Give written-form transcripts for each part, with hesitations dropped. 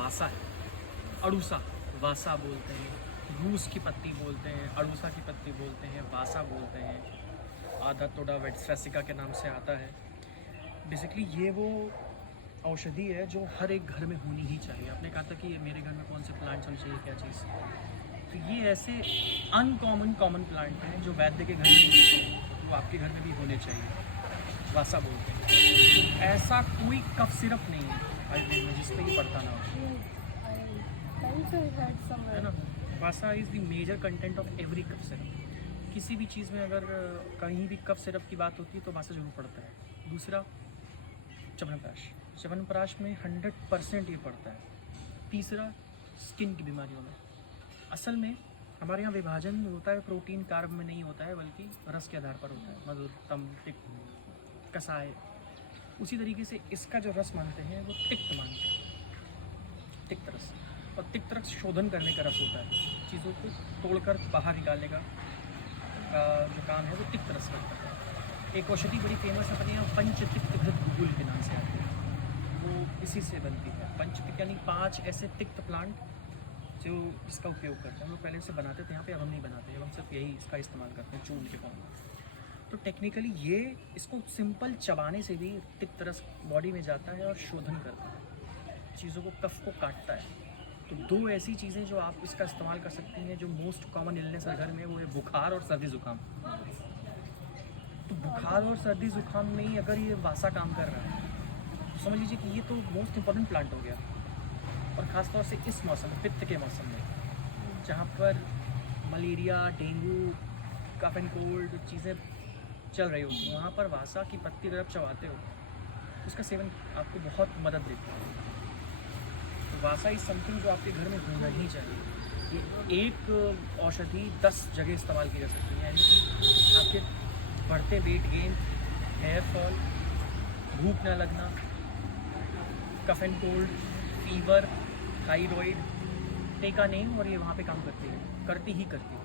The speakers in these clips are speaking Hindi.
वासा है, अड़ूसा, वासा बोलते हैं, रूस की पत्ती बोलते हैं, अड़ूसा की पत्ती बोलते हैं, वासा बोलते हैं, आधा तोड़ा वेटस्ट्रेसिका के नाम से आता है। बेसिकली ये वो औषधि है जो हर एक घर में होनी ही चाहिए। आपने कहा था कि मेरे घर में कौन से प्लांट्स होने चाहिए, क्या चीज़, तो ये ऐसे कॉमन प्लांट हैं जो वैद्य के घर में मिलते हैं, वो आपके घर में भी होने चाहिए। वासा बोलते हैं। ऐसा कोई कफ सिरप नहीं है आयुर्वेद में जिस पे ये पड़ता ना हो, है ना। Vasa is the major content of every cough syrup. किसी भी चीज़ में अगर कहीं भी कफ सिरप की बात होती है तो वासा जरूर पड़ता है। दूसरा, च्यवनप्राश, च्यवनप्राश में 100% ये पड़ता है। तीसरा, स्किन की बीमारियों में। असल में हमारे यहाँ विभाजन होता है प्रोटीन कार्ब में नहीं होता है, बल्कि रस के आधार पर होता है। मधुर, तम, तिक्त, कसाय। उसी तरीके से इसका जो रस मानते हैं वो तिक्त मानते हैं, तिक्त रस। और तिक्त रस शोधन करने का रस होता है, चीज़ों को तोड़कर बाहर निकालने का जो काम है वो तिक्त रस करता है। एक औषधि बड़ी फेमस है अपने यहाँ, पंचतिक्त घृत गुल के नाम से आती है, वो इसी से बनती है। पंचतिक्त यानी 5 ऐसे तिक्त प्लांट जो इसका उपयोग करते हैं। हम लोग पहले से बनाते थे यहाँ पे, अब हम नहीं बनाते, हम सिर्फ यही इसका इस्तेमाल करते हैं चूर्ण के फॉर्म में। तो टेक्निकली ये इसको सिंपल चबाने से भी तिक्त रस बॉडी में जाता है और शोधन करता है, चीज़ों को, कफ को काटता है। तो 2 ऐसी चीज़ें जो आप इसका इस्तेमाल कर सकती हैं, जो मोस्ट कॉमन इलनेस है घर में, वो है बुखार और सर्दी ज़ुकाम। तो बुखार और सर्दी ज़ुकाम में ही अगर ये वासा काम कर रहा है तो समझ लीजिए कि ये तो मोस्ट इम्पॉर्टेंट प्लांट हो गया। और ख़ासतौर से इस मौसम, पित्त के मौसम में, जहाँ पर malaria, dengue, cough and cold चीज़ें चल रही होती हैं, वहाँ पर वासा की पत्ती अगर आप चबाते हो उसका सेवन आपको बहुत मदद देता है। तो वासा इज़ समथिंग जो आपके घर में होना ही चाहिए। ये एक औषधि 10 जगह इस्तेमाल की जा सकती है, यानी कि आपके बढ़ते वेट गेन, हेयर फॉल, भूख न लगना, cough and cold, fever, thyroid, टेका नहीं, और ये वहाँ पे काम करती है, करती ही करती है।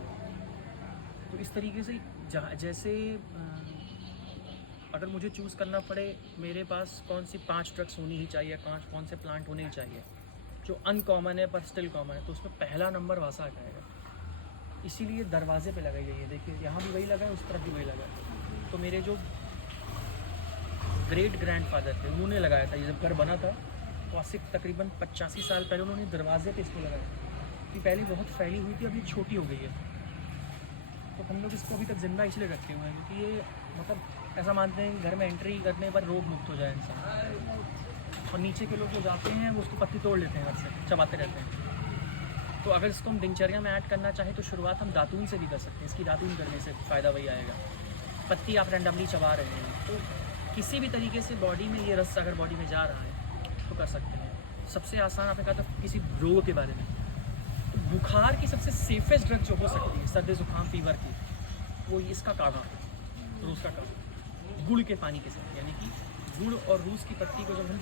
तो इस तरीके से जैसे अगर मुझे चूज़ करना पड़े, मेरे पास कौन सी 5 ड्रग्स होनी ही चाहिए, कौन से प्लांट होने ही चाहिए जो अनकॉमन है पर स्टिल कॉमन है, तो उसमें पहला नंबर वासा आ जाएगा। इसीलिए दरवाजे पे लगाई गई है, देखिए यहाँ भी वही लगा है, उस तरफ भी वही लगा है। तो मेरे जो ग्रेट ग्रैंडफादर थे उन्होंने लगाया था, ये जब घर बना था तो आज से तकरीबन 85 साल पहले उन्होंने दरवाजे पे इसको लगाया। कि पहले बहुत फैली हुई थी, अभी छोटी हो गई है। तो हम लोग इसको अभी तक जिंदा इसलिए रखे हुए हैं क्योंकि ये मतलब ऐसा मानते हैं घर में एंट्री करने पर रोग मुक्त हो जाए इंसान। और नीचे के लोग जो जाते हैं वो उसको पत्ती तोड़ लेते हैं, घर से चबाते रहते हैं। तो अगर इसको हम दिनचर्या में ऐड करना चाहें तो शुरुआत हम दातून से भी कर सकते हैं। इसकी दातून करने से फ़ायदा वही आएगा। पत्ती आप रैंडमली चबा रहे हैं तो किसी भी तरीके से बॉडी में ये रस अगर बॉडी में जा रहा है तो कर सकते हैं। सबसे आसान आपने कहा था किसी रोग के बारे में, तो बुखार की सबसे सेफेस्ट ड्रग जो हो सकती है सर्दी जुकाम फीवर की, वो इसका काढ़ा, रूस का काढ़ा, गुड़ के पानी के साथ। यानी कि गुड़ और रूस की पत्ती को जब हम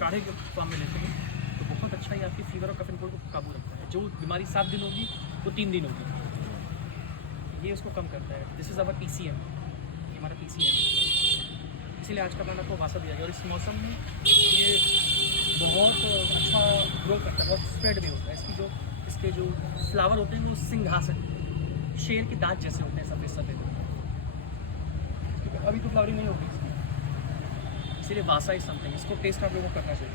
काढ़े के फॉर्म में लेते हैं तो बहुत अच्छा ही आपकी फीवर और कफ एंड कोल्ड को काबू रखता है। जो बीमारी 7 दिन होगी वो 3 दिन होगी, ये उसको कम करता है। दिस इज़ अवर TCM, ये हमारा TCM है। इसीलिए आज का प्लान आपको वासा दिया गया। और इस मौसम में ये बहुत अच्छा ग्रो करता है, बहुत स्प्रेड भी होता है। इसके जो फ्लावर होते हैं वो सिंहासन, शेर के दांत जैसे होते हैं, सफ़ेद सफ़ेद होते हैं। अभी तो फ्लावरिंग नहीं होगी इसकी, इसीलिए वासा इज समथिंग, इसको टेस्ट आप लोगों को करना चाहिए।